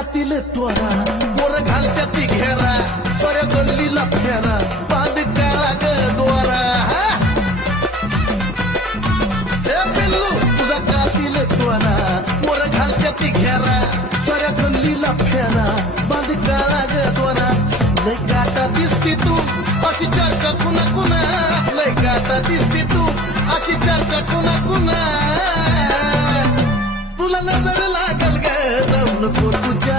कातील त्वरा पोर घालत्या ती घेरा सोऱ्या गल्लीला फेरा बांध काळा ग दोरा हे पिल्लू तुझा कातील त्वरा पोर घालत्या ती घेरा सोऱ्या गल्लीला फेरा बांध काळा ग दोरा लय गाता दिसती तू अशी चर्चा कुणा कुणा लय गाता दिसती तू अशी चर्चा कुणा कुणा तुला नजर लागल ग जाऊ नको तुझ्या